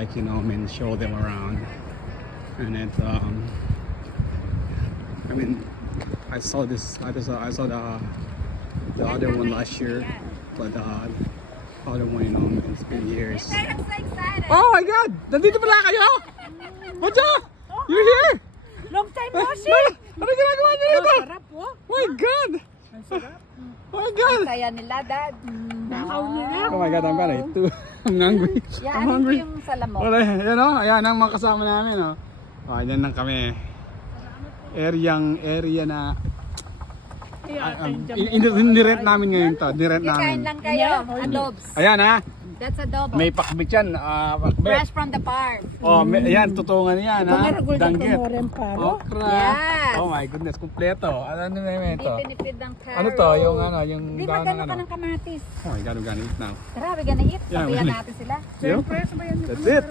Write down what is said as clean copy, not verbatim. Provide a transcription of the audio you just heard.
like, you know, I mean, show them around. And it, I mean, I saw the other one last year, but the other one, you know, it's been years. I'm so excited. Oh my God! Nandito pala kayo! What's up? You're here! Long time no see. Ano ginagawa niyo ito? Sarap po. My God! Oh my God! Saya nila, Dad. Nakaw nila. Oh my God, I'm gonna eat too. I'm hungry. Yan, I'm ano hungry. yung salamok? Wala, yan o. Ayan ang mga kasama namin o. Oh, ayan lang kami. Area na nirent namin ngayon to. Nirent Kain namin. lang kayo. Adobs. Ayan ha. That's adobo. May pakbit yan. Pakbit. Fresh from the farm. Oh, ayan. Tutungan yan ha. Danggit. Okra. Yes. Oh my goodness. Kumpleto. Ano naman Hindi ito? pinipid ng carrot. Ano to? Yung Di daon magkano ng ka ano? ng kamatis? Oh my God, I'm gonna eat now. Tara, we gonna eat. Yeah, Sabayan really. natin sila. Yo? That's it.